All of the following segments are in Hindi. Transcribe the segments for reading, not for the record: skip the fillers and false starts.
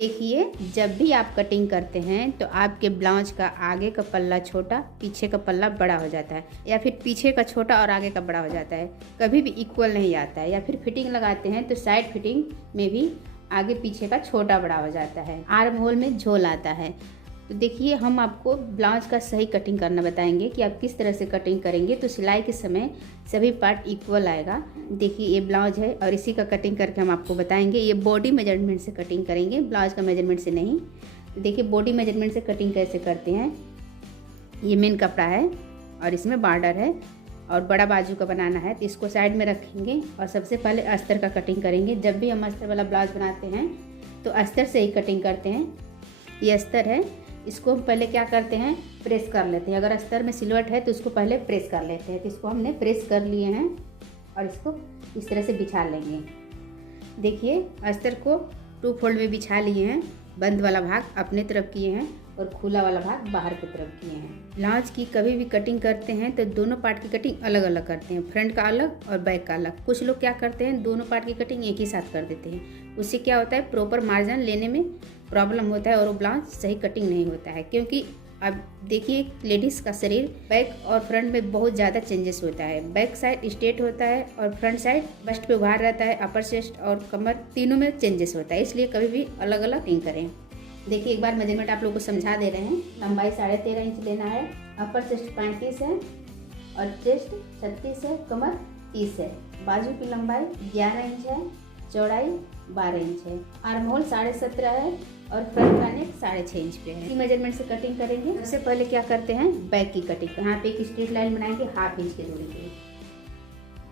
देखिए, जब भी आप कटिंग करते हैं तो आपके ब्लाउज का आगे का पल्ला छोटा, पीछे का पल्ला बड़ा हो जाता है, या फिर पीछे का छोटा और आगे का बड़ा हो जाता है। कभी भी इक्वल नहीं आता है। या फिर फिटिंग लगाते हैं तो साइड फिटिंग में भी आगे पीछे का छोटा बड़ा हो जाता है, आर्म होल में झोल आता है। तो देखिए, हम आपको ब्लाउज का सही कटिंग करना बताएंगे कि आप किस तरह से कटिंग करेंगे तो सिलाई के समय सभी पार्ट इक्वल आएगा। देखिए, ये ब्लाउज है और इसी का कटिंग करके हम आपको बताएंगे। ये बॉडी मेजरमेंट से कटिंग करेंगे, ब्लाउज का मेजरमेंट से नहीं। तो देखिए, बॉडी मेजरमेंट से कटिंग कैसे करते हैं। ये मेन कपड़ा है और इसमें बॉर्डर है और बड़ा बाजू का बनाना है, तो इसको साइड में रखेंगे और सबसे पहले अस्तर का कटिंग करेंगे। जब भी हम अस्तर वाला ब्लाउज बनाते हैं तो अस्तर से ही कटिंग करते हैं। ये अस्तर है, इसको हम पहले क्या करते हैं, प्रेस कर लेते हैं। अगर अस्तर में सिलवट है तो इसको पहले प्रेस कर लेते हैं। तो इसको हमने प्रेस कर लिए हैं और इसको इस तरह से बिछा लेंगे। देखिए, अस्तर को 2 फोल्ड में बिछा लिए हैं। बंद वाला भाग अपने तरफ किए हैं और खुला वाला भाग बाहर की तरफ किए हैं। ब्लाउज की कभी भी कटिंग करते हैं तो दोनों पार्ट की कटिंग अलग अलग करते हैं, फ्रंट का अलग और बैक का अलग। कुछ लोग क्या करते हैं, दोनों पार्ट की कटिंग एक ही साथ कर देते हैं। उससे क्या होता है, प्रॉपर मार्जिन लेने में प्रॉब्लम होता है और वो ब्लाउज सही कटिंग नहीं होता है। क्योंकि अब देखिए, लेडीज़ का शरीर बैक और फ्रंट में बहुत ज़्यादा चेंजेस होता है। बैक साइड स्ट्रेट होता है और फ्रंट साइड बस्ट पे उभार रहता है। अपर चेस्ट और कमर तीनों में चेंजेस होता है, इसलिए कभी भी अलग अलग कटिंग करें। देखिए, एक बार मेजरमेंट आप लोग को समझा दे रहे हैं। लंबाई 13.5 इंच लेना है, अपर चेस्ट 35 है और चेस्ट 36 है, कमर 30 है। बाजू की लंबाई 11 इंच है, चौड़ाई 12 इंच है, आर्म होल 17.5 है और फ्रंट का नेक 6.5 इंच पे है। इसी मेजरमेंट से कटिंग करेंगे। सबसे पहले क्या करते हैं, बैक की कटिंग। यहाँ पे एक स्ट्रेट लाइन बनाएंगे 1/2 इंच की दूरी पे।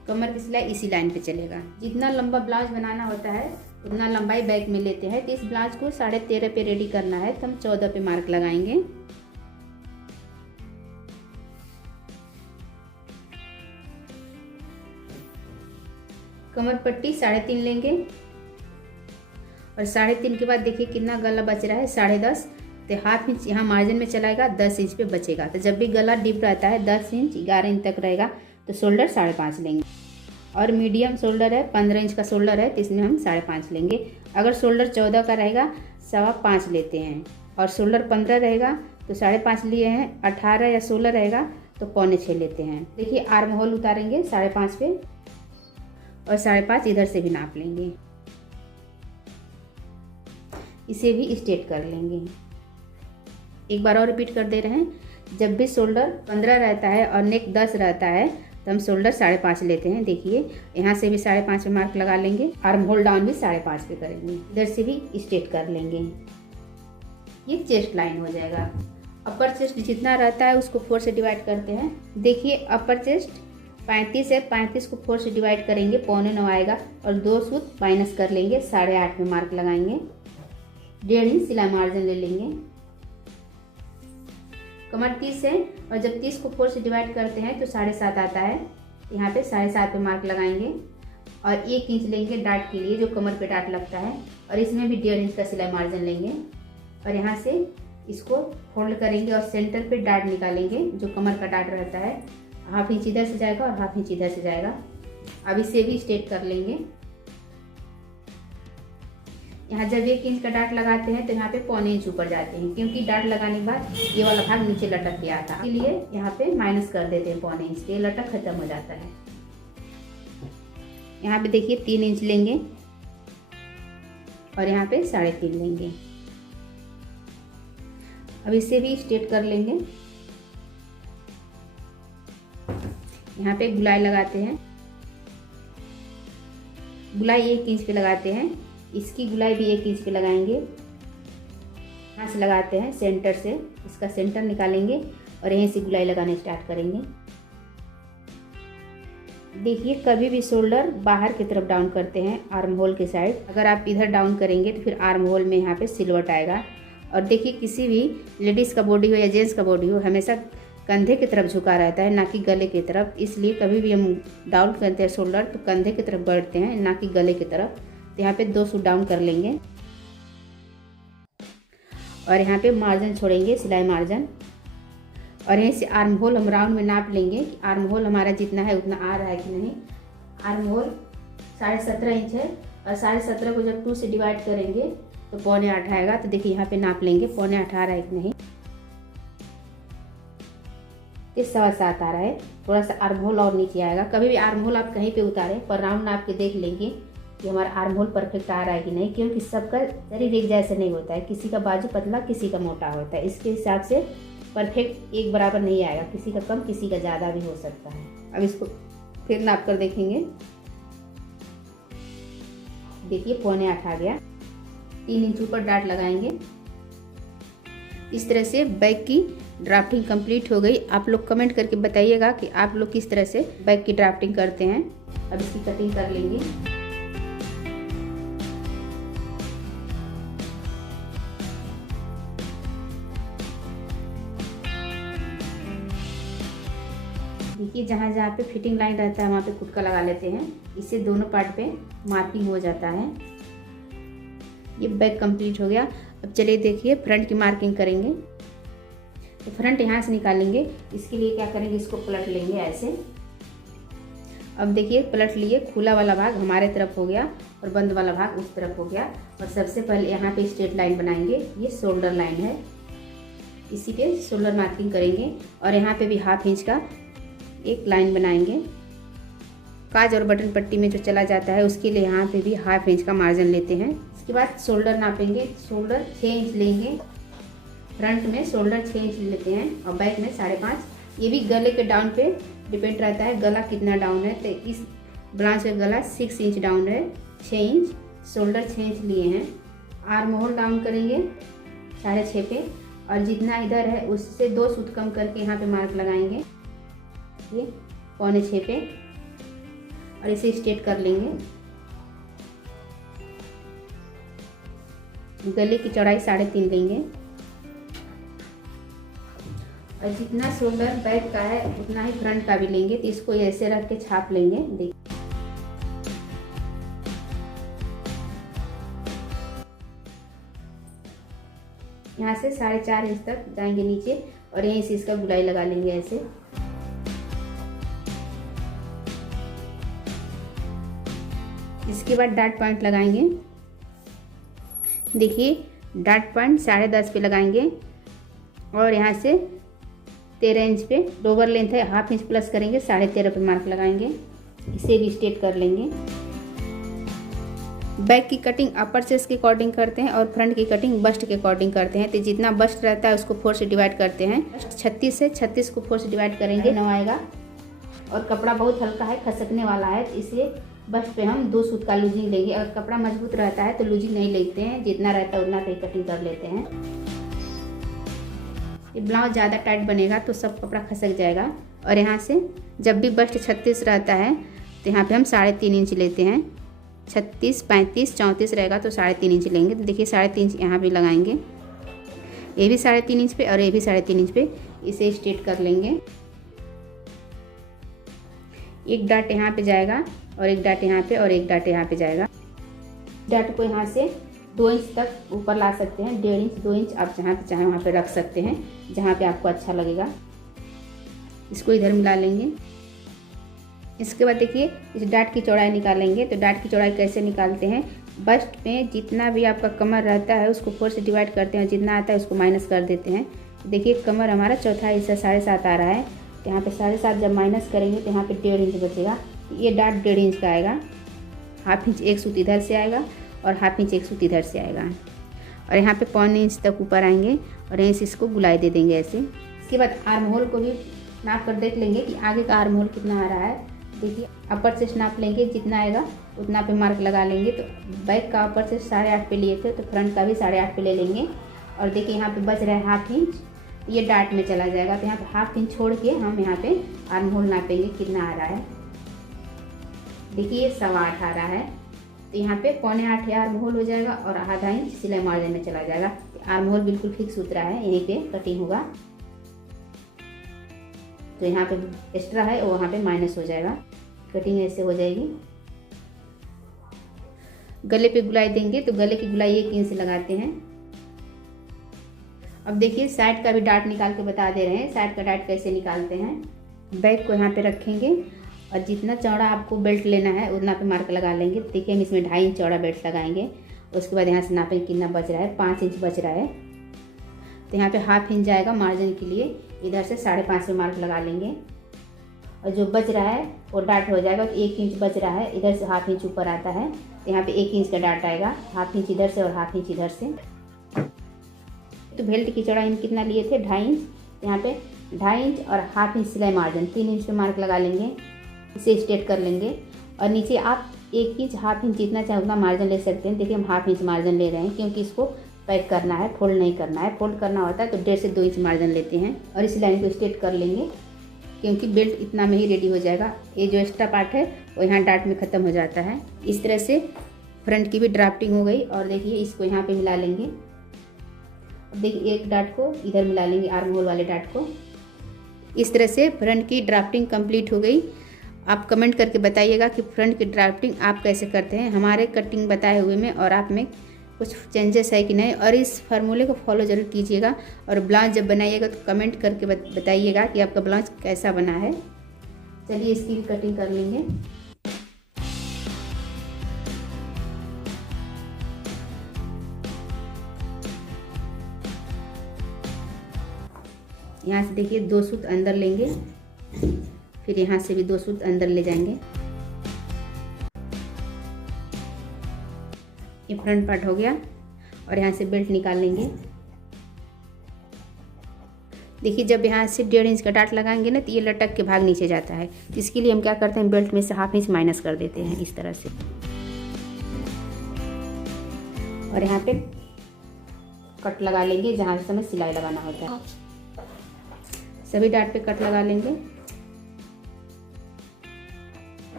कमर की सिलाई इसी लाइन पे चलेगा। जितना लंबा ब्लाउज बनाना होता है उतना लंबाई बैक में लेते हैं। तो इस ब्लाउज को 13.5 पे रेडी करना है, तो हम 14 पे मार्क लगाएंगे। कमर पट्टी 3.5 लेंगे और 3.5 के बाद देखिए कितना गला बच रहा है, 10.5। तो 1/2 इंच यहाँ मार्जिन में चलाएगा, 10 इंच पे बचेगा। तो जब भी गला डीप रहता है 10 इंच 11 इंच तक रहेगा, तो शोल्डर 5.5 लेंगे। और मीडियम शोल्डर है, 15 इंच का शोल्डर है, तो इसमें हम 5.5 लेंगे। अगर शोल्डर 14 का रहेगा 5.25 लेते हैं और शोल्डर 15 रहेगा तो 5.5 लिए हैं। 18 या 16 रहेगा तो 5.25 लेते हैं। देखिए, आर्म होल उतारेंगे 5.5 पे और 5.5 इधर से भी नाप लेंगे। इसे भी स्ट्रेट कर लेंगे। एक बार और रिपीट कर दे रहे हैं। जब भी शोल्डर 15 रहता है और नेक 10 रहता है तो हम शोल्डर 5.5 लेते हैं। देखिए, यहाँ से भी 5.5 पे मार्क लगा लेंगे। आर्म होल डाउन भी 5.5 पे करेंगे। इधर से भी स्ट्रेट कर लेंगे। ये चेस्ट लाइन हो जाएगा। अपर चेस्ट जितना रहता है उसको 4 से डिवाइड करते हैं। देखिए, अपर चेस्ट 35 है, 35 को 4 से डिवाइड करेंगे, 8.25 आएगा और 2 सूत माइनस कर लेंगे, 8.5 में मार्क लगाएंगे। 1.5 इंच सिलाई मार्जिन ले लेंगे। कमर 30 है और जब 30 को 4 से डिवाइड करते हैं तो 7.5 आता है। यहाँ पे 7.5 पे मार्क लगाएंगे और 1 इंच लेंगे डाट के लिए, जो कमर पे डाट लगता है, और इसमें भी 1.5 इंच का सिलाई मार्जिन लेंगे और यहाँ से इसको फोल्ड करेंगे और सेंटर पे डाट निकालेंगे, जो कमर का डाट रहता है। 1/2 इंच इधर से जाएगा और 1/2 इंच इधर से जाएगा। अब इसे भी स्ट्रेट कर लेंगे। यहाँ जब 1 इंच का डाट लगाते हैं तो यहाँ पे 0.25 इंच ऊपर जाते हैं, क्योंकि डाट लगाने के बाद ये वाला भाग नीचे लटक गया था, इसलिए यहाँ पे माइनस कर देते हैं 0.25 इंच। ये लटक खत्म हो जाता है। यहाँ पे देखिए 3 इंच लेंगे और यहाँ पे 3.5 लेंगे। अब इसे भी स्ट्रेट कर लेंगे। यहाँ पे गुलाई लगाते हैं। गुलाई 1 इंच पे लगाते हैं। इसकी गुलाई भी 1 इंच पे लगाएंगे। यहाँ से लगाते हैं सेंटर से, इसका सेंटर निकालेंगे और यहीं से गुलाई लगाना स्टार्ट करेंगे। देखिए, कभी भी शोल्डर बाहर की तरफ डाउन करते हैं आर्म होल के साइड। अगर आप इधर डाउन करेंगे तो फिर आर्म होल में यहाँ पे सिलवट आएगा। और देखिए, किसी भी लेडीज़ का बॉडी हो या जेंट्स का बॉडी हो, हमेशा कंधे की तरफ झुका रहता है, ना कि गले की तरफ। इसलिए कभी भी हम डाउन करते हैं शोल्डर तो कंधे की तरफ बढ़ते हैं, ना कि गले की तरफ। तो यहाँ पे 2 सूत डाउन कर लेंगे और यहाँ पे मार्जिन छोड़ेंगे, सिलाई मार्जिन। और यहीं से आर्म होल हम राउंड में नाप लेंगे कि आर्म होल हमारा जितना है उतना आ रहा है कि नहीं। आर्म होल 17.5 इंच है और 17.5 को जब 2 से डिवाइड करेंगे तो 7.25 आएगा। तो देखिए यहाँ पे नाप लेंगे 7.25 आ रहा है कि नहीं। ये 7.25 आ रहा है। थोड़ा सा आर्म होल और नीचे आएगा। कभी भी आर्म होल आप कहीं पे उतारें पर राउंड नाप के देख लेंगे कि हमारा आर्म होल परफेक्ट आ रहा है कि नहीं, क्योंकि सबका शरीर एक जैसा नहीं होता है। किसी का बाजू पतला, किसी का मोटा होता है। इसके हिसाब से परफेक्ट एक बराबर नहीं आएगा, किसी का कम किसी का ज़्यादा भी हो सकता है। अब इसको फिर नाप कर देखेंगे। देखिए 7.25 आ गया। 3 इंच ऊपर डाट लगाएंगे। इस तरह से बैग की ड्राफ्टिंग कंप्लीट हो गई। आप लोग कमेंट करके बताइएगा कि आप लोग किस तरह से बैग की ड्राफ्टिंग करते हैं। अब इसकी कटिंग कर लेंगे। देखिए जहाँ जहाँ पे फिटिंग लाइन रहता है वहाँ पे कुटका लगा लेते हैं। इससे दोनों पार्ट पे मार्किंग हो जाता है। ये बैग कंप्लीट हो गया। अब चलिए देखिए फ्रंट की मार्किंग करेंगे। तो फ्रंट यहाँ से निकालेंगे। इसके लिए क्या करेंगे, इसको पलट लेंगे ऐसे। अब देखिए पलट लिए, खुला वाला भाग हमारे तरफ हो गया और बंद वाला भाग उस तरफ हो गया। और सबसे पहले यहाँ पे स्ट्रेट लाइन बनाएंगे। ये शोल्डर लाइन है, इसी पे शोल्डर मार्किंग करेंगे। और यहाँ पे भी 1/2 इंच का एक लाइन बनाएंगे। काज और बटन पट्टी में जो चला जाता है उसके लिए यहाँ पे भी 1/2 इंच का मार्जिन लेते हैं। इसके बाद शोल्डर नापेंगे। शोल्डर 6 इंच लेंगे। फ्रंट में शोल्डर 6 इंच लेते हैं और बैक में 5.5। ये भी गले के डाउन पे डिपेंड रहता है, गला कितना डाउन है। तो इस ब्लाउज का गला 6 इंच डाउन है, 6 इंच शोल्डर 6 इंच लिए हैं। आर्म होल डाउन करेंगे 6.5 पे और जितना इधर है उससे 2 सूत कम करके यहाँ पे मार्क लगाएंगे। ये 6.25 पे और इसे स्ट्रेट कर लेंगे। गले की चौड़ाई 3.5 लेंगे और जितना शोल्डर बैक का है उतना ही फ्रंट का भी लेंगे। तो इसको ऐसे रख के छाप लेंगे। देखिए यहाँ से 4.5 इंच तक जाएंगे नीचे और यहीं से इसका गुलाई लगा लेंगे ऐसे। इसके बाद डाट पॉइंट लगाएंगे। देखिए डाट पॉइंट 10.5 पे लगाएंगे और यहाँ से 13 इंच पे लोअर लेंथ है, 1/2 इंच प्लस करेंगे, 13.5 पे मार्क लगाएंगे। इसे भी स्ट्रेट कर लेंगे। बैक की कटिंग अपर चेस्ट के अकॉर्डिंग करते हैं और फ्रंट की कटिंग बस्ट के अकॉर्डिंग करते हैं। तो जितना बस्ट रहता है उसको 4 से डिवाइड करते हैं। 36 है, 36 को 4 से डिवाइड करेंगे 9 आएगा। और कपड़ा बहुत हल्का है, खसकने वाला है, तो इसलिए बस्ट पे हम 2 सूत का लूजिंग लेंगे। अगर कपड़ा मजबूत रहता है तो लूजिंग नहीं लेते हैं, जितना रहता है उतना पे कटिंग कर लेते हैं। ये ब्लाउज ज़्यादा टाइट बनेगा तो सब कपड़ा खसक जाएगा। और यहाँ से जब भी बस्ट 36 रहता है तो यहाँ पे हम 3.5 इंच लेते हैं। 36, 35, 34 रहेगा तो 3.5 इंच लेंगे। तो देखिए 3.5 इंच यहाँ पे लगाएंगे। ये भी 3.5 इंच पे और ये भी 3.5 इंच पे। इसे स्ट्रेट कर लेंगे। एक डाट यहाँ पे जाएगा और एक डाट यहाँ पे और एक डाट यहाँ पे जाएगा। डाट को यहाँ से 2 इंच तक ऊपर ला सकते हैं, 1.5 इंच 2 इंच आप जहाँ पे चाहें वहाँ पे रख सकते हैं, जहाँ पे आपको अच्छा लगेगा। इसको इधर मिला लेंगे। इसके बाद देखिए इस डाट की चौड़ाई निकालेंगे। तो डाट की चौड़ाई कैसे निकालते हैं, बस्ट में जितना भी आपका कमर रहता है उसको 4 से डिवाइड करते हैं, जितना आता है उसको माइनस कर देते हैं। देखिए कमर हमारा चौथा हिस्सा 7.5 आ रहा है। तो यहाँ पे 7.5 जब माइनस करेंगे तो यहाँ पे 1.5 इंच बचेगा। ये डाट 1.5 इंच का आएगा। 1/2 इंच एक सूत इधर से आएगा और 1/2 इंच एक सूत इधर से आएगा। और यहाँ पे 1.25 इंच तक ऊपर आएंगे और यहीं से इसको गुलाई दे देंगे ऐसे। इसके बाद आर्म होल को भी नाप कर देख लेंगे कि आगे का आर्म होल कितना आ रहा है। देखिए अपर चेस्ट नाप लेंगे, जितना आएगा उतना पे मार्क लगा लेंगे। तो बैक का अपर चेस्ट 8.5 पे लिए थे तो फ्रंट का भी 8.5 पे ले लेंगे। और देखिए यहाँ पे बच रहा है 1/2 इंच, ये डाट में चला जाएगा। तो यहाँ पे 1/2 इंच छोड़ के हम यहाँ पे आर्म होल नापेंगे कितना आ रहा है। देखिए ये 8.25 आ रहा है। तो यहाँ पे 7.25 आर्म होल हो जाएगा और 1/2 इंच सिलाई मार्जिन में चला जाएगा। आर्म होल बिल्कुल फिक्स उतरा है, यहीं पे कटिंग होगा। तो यहाँ पे एक्स्ट्रा है और वहाँ पे माइनस हो जाएगा। कटिंग ऐसे हो जाएगी। गले पे गुलाई देंगे तो गले की गुलाई 1 इंच से लगाते हैं। अब देखिए साइड का भी डाट निकाल के बता दे रहे हैं, साइड का डाट कैसे निकालते हैं। बैक को यहाँ पे रखेंगे और जितना चौड़ा आपको बेल्ट लेना है उतना पे मार्क लगा लेंगे। देखिए हम इसमें 2.5 इंच चौड़ा बेल्ट लगाएंगे। उसके बाद यहाँ से नापेंगे कितना बच रहा है, 5 इंच बच रहा है। तो यहाँ पे हाफ इंच जाएगा मार्जिन के लिए, इधर से 5.5 में मार्क लगा लेंगे। और जो बच रहा है वो डाट हो जाएगा। तो 1 इंच बच रहा है, इधर से हाफ इंच ऊपर आता है, तो यहाँ पे 1 इंच का डाट आएगा, हाफ इंच इधर से और हाफ इंच इधर से। तो बेल्ट की चौड़ाई हम कितना लिए थे, 2.5 इंच। यहाँ पे 2.5 इंच और हाफ इंच सिलाई मार्जिन, 3 इंच पे मार्क लगा लेंगे, इसे स्ट्रेट कर लेंगे। और नीचे आप 1 इंच हाफ इंच जितना चाहे उतना मार्जिन ले सकते हैं। देखिए हम हाफ इंच मार्जिन ले रहे हैं क्योंकि इसको पैक करना है, फोल्ड नहीं करना है। फोल्ड करना होता है तो 1.5 से 2 इंच मार्जिन लेते हैं और इस लाइन को स्ट्रेट कर लेंगे क्योंकि बेल्ट इतना में ही रेडी हो जाएगा। ये जो एक्स्ट्रा पार्ट है वो यहाँ डाट में ख़त्म हो जाता है। इस तरह से फ्रंट की भी ड्राफ्टिंग हो गई। और देखिए इसको यहाँ पे मिला लेंगे। देखिए एक डाट को इधर मिला लेंगे, आर्म होल वाले डाट को। इस तरह से फ्रंट की ड्राफ्टिंग कंप्लीट हो गई। आप कमेंट करके बताइएगा कि फ्रंट की ड्राफ्टिंग आप कैसे करते हैं, हमारे कटिंग बताए हुए में और आप में कुछ चेंजेस है कि नहीं। और इस फार्मूले को फॉलो ज़रूर कीजिएगा। और ब्लाउज जब बनाइएगा तो कमेंट करके बताइएगा कि आपका ब्लाउज कैसा बना है। चलिए इसकी भी कटिंग कर लेंगे। यहाँ से देखिए 2 सूत अंदर लेंगे, फिर यहाँ से भी 2 सूत अंदर ले जाएंगे। ये फ्रंट पार्ट हो गया। और यहाँ से बेल्ट निकाल लेंगे। देखिए जब यहाँ से 1.5 इंच का डाट लगाएंगे ना तो ये लटक के भाग नीचे जाता है। इसके लिए हम क्या करते हैं, बेल्ट में से हाफ इंच माइनस कर देते हैं इस तरह से। और यहाँ पे कट लगा लेंगे जहाँ से हमें सिलाई लगाना होता है। सभी डाट पे कट लगा लेंगे।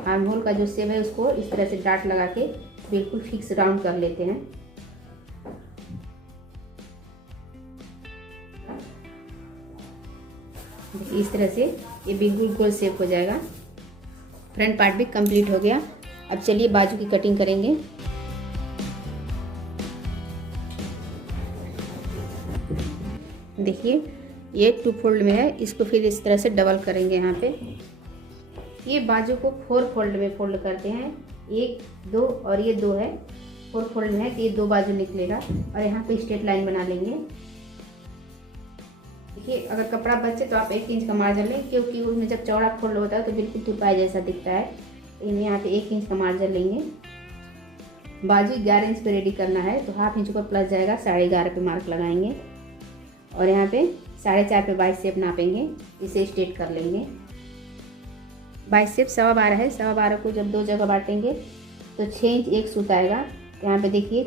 आर्म होल का जो शेप है उसको इस तरह से डाट लगा के बिल्कुल फिक्स राउंड कर लेते हैं। देखिए इस तरह से ये बिल्कुल गोल शेप हो जाएगा। फ्रंट पार्ट भी कंप्लीट हो गया। अब चलिए बाजू की कटिंग करेंगे। देखिए ये 2 फोल्ड में है, इसको फिर इस तरह से डबल करेंगे। यहाँ पे ये बाजू को 4 फोल्ड में फोल्ड करते हैं, 1 2 और ये 2 है, 4 फोल्ड में है तो ये 2 बाजू निकलेगा। और यहाँ पे स्ट्रेट लाइन बना लेंगे। देखिए अगर कपड़ा बचे तो आप 1 इंच का मार्जिन लें क्योंकि उसमें जब चौड़ा फोल्ड होता है तो बिल्कुल तुरपाई जैसा दिखता है। तो यहाँ पे 1 इंच का मार्जिन लेंगे। बाजू 11 इंच पे रेडी करना है तो हाफ इंच ऊपर प्लस जाएगा, 11.5 पे मार्क लगाएंगे। और यहाँ पे 4.5 पे बाइसेप नापेंगे, इसे स्ट्रेट कर लेंगे। बाइसेप 12.25 है, 12.25 को जब 2 जगह बांटेंगे तो 6 इंच 1 सूत आएगा। यहाँ पे देखिए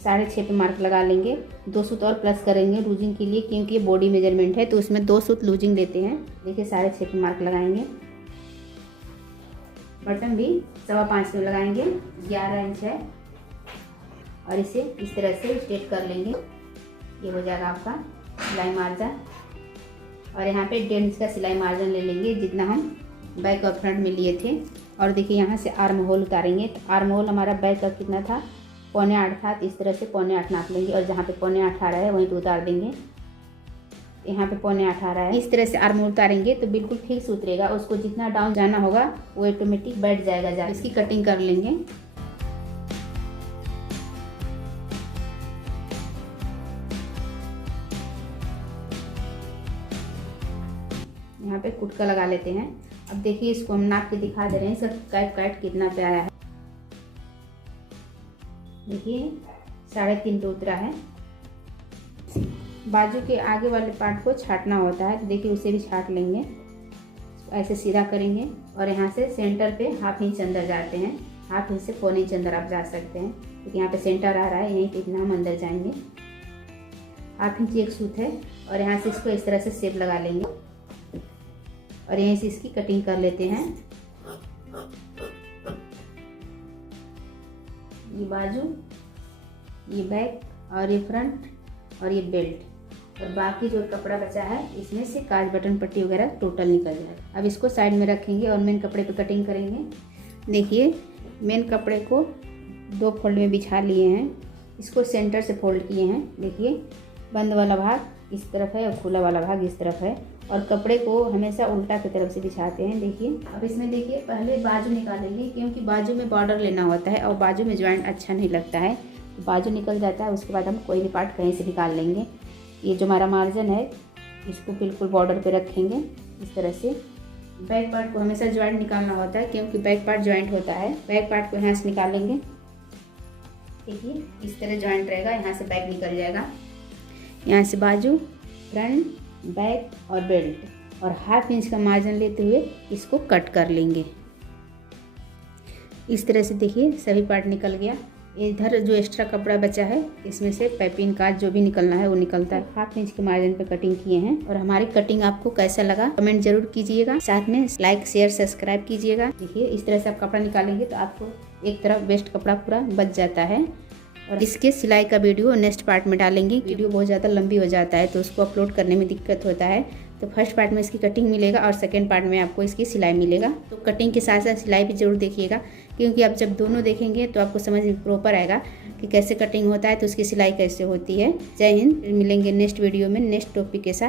6.5 पे मार्क लगा लेंगे। 2 सूत और प्लस करेंगे लूजिंग के लिए क्योंकि ये बॉडी मेजरमेंट है तो उसमें 2 सूत लूजिंग लेते हैं। देखिए 6.5 पे मार्क लगाएंगे। बटन भी 5.25 में लगाएंगे, 11 इंच है। और इसे इस तरह से स्ट्रेट कर लेंगे। ये हो जाएगा आपका सिलाई मार्जिन। और यहाँ पे 1.5 इंच का सिलाई मार्जिन ले लेंगे जितना हम बैक और फ्रंट में लिए थे। और देखिए यहाँ से आर्म होल उतारेंगे। तो आर्म होल हमारा बैक का कितना था, 7.25 था। तो इस तरह से 7.25 नाप लेंगे और जहाँ पे 7.25 आ रहा है वहीं पे उतार देंगे। यहाँ पे 7.25 आ रहा है, इस तरह से आर्म होल उतारेंगे तो बिल्कुल फिक्स उतरेगा। उसको जितना डाउन जाना होगा वो ऑटोमेटिक बैठ जाएगा। इसकी कटिंग कर लेंगे। यहाँ पे कुटका लगा लेते हैं। अब देखिए इसको हम नाप के दिखा दे रहे हैं, इसका काट कितना पे आया है। देखिए 3.5 पे उतरा है। बाजू के आगे वाले पार्ट को छाटना होता है तो देखिए उसे भी छाट लेंगे। ऐसे सीधा करेंगे और यहाँ से सेंटर पे हाफ इंच अंदर जाते हैं। हाफ इंच से 1 इंच अंदर आप जा सकते हैं क्योंकि यहाँ पे सेंटर आ रहा है, यहीं पे इतना हम अंदर जाएंगे। हाफ इंच 1 सूत है और यहाँ से इसको इस तरह से शेप लगा लेंगे और यहीं से इसकी कटिंग कर लेते हैं। ये बाजू, ये बैक और ये फ्रंट और ये बेल्ट और बाकी जो कपड़ा बचा है इसमें से काज बटन पट्टी वगैरह टोटल निकल जाएगा। अब इसको साइड में रखेंगे और मेन कपड़े पे कटिंग करेंगे। देखिए मेन कपड़े को 2 फोल्ड में बिछा लिए हैं, इसको सेंटर से फोल्ड किए हैं। देखिए बंद वाला भाग इस तरफ है और खुला वाला भाग इस तरफ है और कपड़े को हमेशा उल्टा की तरफ से बिछाते हैं। देखिए अब इसमें देखिए पहले बाजू निकालेंगे क्योंकि बाजू में बॉर्डर लेना होता है और बाजू में ज्वाइंट अच्छा नहीं लगता है। तो बाजू निकल जाता है। उसके बाद हम कोई भी पार्ट कहीं से निकाल लेंगे। ये जो हमारा मार्जिन है इसको बिल्कुल बॉर्डर पे रखेंगे इस तरह से। बैक पार्ट को हमेशा जॉइंट निकालना होता है क्योंकि बैक पार्ट जॉइंट होता है। बैक पार्ट को यहाँ से निकालेंगे, देखिए इस तरह जॉइंट रहेगा, यहाँ से बैक निकल जाएगा। यहाँ से बाजू, फ्रंट, बैक और बेल्ट और 1/2 इंच का मार्जिन लेते हुए इसको कट कर लेंगे। इस तरह से देखिए सभी पार्ट निकल गया। इधर जो एक्स्ट्रा कपड़ा बचा है इसमें से पाइपिंग का जो भी निकलना है वो निकलता है। 1/2 इंच के मार्जिन पे कटिंग किए हैं। और हमारी कटिंग आपको कैसा लगा कमेंट जरूर कीजिएगा, साथ में लाइक शेयर सब्सक्राइब कीजिएगा। देखिए इस तरह से आप कपड़ा निकालेंगे तो आपको एक तरफ वेस्ट कपड़ा पूरा बच जाता है। और इसके सिलाई का वीडियो नेक्स्ट पार्ट में डालेंगे। वीडियो बहुत ज़्यादा लंबी हो जाता है तो उसको अपलोड करने में दिक्कत होता है। तो फर्स्ट पार्ट में इसकी कटिंग मिलेगा और सेकंड पार्ट में आपको इसकी सिलाई मिलेगा। तो कटिंग के साथ साथ सिलाई भी जरूर देखिएगा क्योंकि आप जब दोनों देखेंगे तो आपको समझ में प्रॉपर आएगा कि कैसे कटिंग होता है तो उसकी सिलाई कैसे होती है। जय हिंद, मिलेंगे नेक्स्ट वीडियो में नेक्स्ट टॉपिक के साथ।